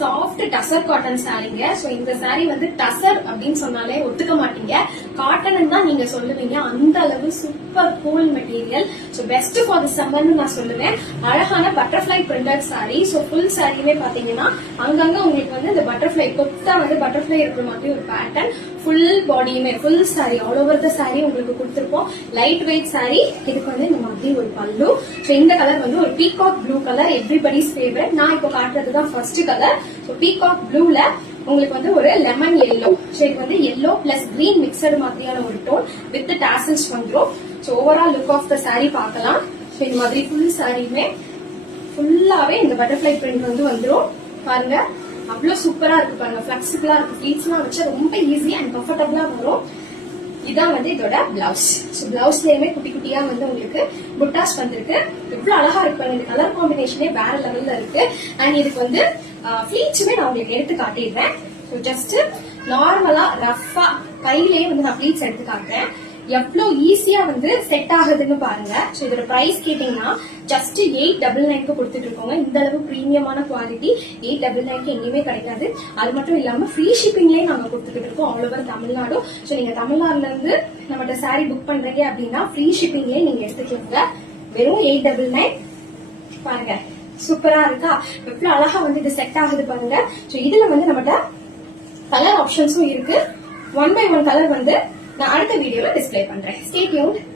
Soft tussar cotton சாரீங்க. So இந்த சாரீ வந்து டசர் அப்படின்னு சொன்னாலே ஒத்துக்க மாட்டீங்க, காட்டன் தான் நீங்க சொல்லுவீங்க. அந்த அளவு super cool material. So best for the சம்மர்னு நான் சொல்லுவேன். அழகான butterfly printed sari. So full சாரியுமே பாத்தீங்கன்னா அங்கங்க உங்களுக்கு வந்து இந்த பட்டர்ஃபிளை கொத்தா வந்து பட்டர்ஃபிளை இருக்கிற மாதிரி ஒரு பேட்டர்ன். ஃபுல் பாடியுமே full sari all over the sari உங்களுக்கு கொடுத்திருப்போம். Light weight sorry. இதுக்கு வந்து இந்த மாதிரி ஒரு பல்லு. சோ இந்த கலர் வந்து ஒரு peacock blue colour, everybody's favourite. நான் இப்போ காட்டுறதுதான் ஃபர்ஸ்ட் கலர். சோ பீகாக் ப்ளூல உங்களுக்கு வந்து ஒரு லெமன் எல்லோ. சோ இது வந்து எல்லோ பிளஸ் கிரீன் மிக்சடு மாதிரியான ஒரு டோன் வித் டாசல்ஸ் வந்துடும். So overall look of the sari பார்க்கலாம். சோ இந்த மாதிரி ஃபுல் சாரியுமே ஃபுல்லாவே இந்த பட்டர்ஃபிளை பிரிண்ட் வந்து வந்துடும். பாருங்க அவ்வளவு சூப்பரா இருக்கு பாருங்க. பிளெக்சிபிளா இருக்கு. ஃபிளீட்ஸ் எல்லாம் வச்சா ரொம்ப ஈஸி அண்ட் கம்ஃபர்டபுளா வரும். இதான் வந்து இதோட பிளவுஸ். பிளவுஸ்லயுமே குட்டி குட்டியா வந்து உங்களுக்கு புட்டாஸ் வந்திருக்கு. எவ்வளவு அழகா இருக்கு. இந்த கலர் காம்பினேஷனே வேற லெவல்ல இருக்கு. அண்ட் இதுக்கு வந்து ஃபிளீட்ஸுமே நான் உங்களுக்கு எடுத்து காட்டிடுறேன். ஜஸ்ட் நார்மலா ரஃபா கையிலேயே வந்து நான் ஃபிளீட்ஸ் எடுத்து காட்டுறேன். எவ்வளவு ஈஸியா வந்து செட் ஆகுதுன்னு பாருங்க. சோ இதோட பிரைஸ் கேட்டீங்கன்னா ஜஸ்ட் 899 கொடுத்துட்டு இருக்கோங்க. இந்த அளவு பிரீமியமான குவாலிட்டி 899 எங்கேயுமே கிடைக்காது. அது மட்டும் இல்லாம ஃப்ரீ ஷிப்பிங்லயே நாங்க கொடுத்துட்டு இருக்கோம் ஆல் ஓவர் தமிழ்நாடு. சோ நீங்க தமிழ்நாடுல இருந்து நம்மகிட்ட சாரி புக் பண்றீங்க அப்படின்னா ஃப்ரீ ஷிப்பிங்லயே நீங்க எடுத்துக்கோங்க. வெறும் 899. பாருங்க சூப்பரா இருக்கா? எவ்வளவு அழகா வந்து இது செட் ஆகுது பாருங்க. சோ இதுல வந்து நம்மகிட்ட கலர் ஆப்ஷன்ஸும் இருக்கு. 1 by 1 கலர் வந்து நான் அடுத்த வீடியோல டிஸ்ப்ளே பண்றேன். Stay tuned.